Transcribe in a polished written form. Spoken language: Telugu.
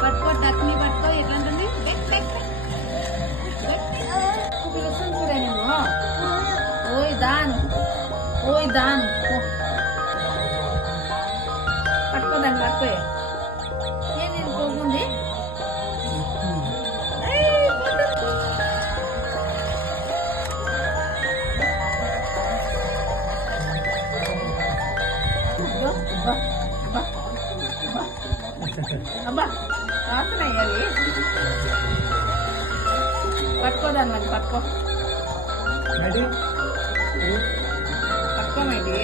పట్టుకో డక్ని పట్టుకో ఎట్లా ఉంటుంది పిలుస్తుంది చూడే నేను ఓయ్ దాన్ పట్టుకో దాన్ని పట్టుకో ఏది పోతుంది అబ్బా రాస్తున్నాయి పట్టుకోదాన్ని మరి పట్టుకో పట్టుకోమేంటి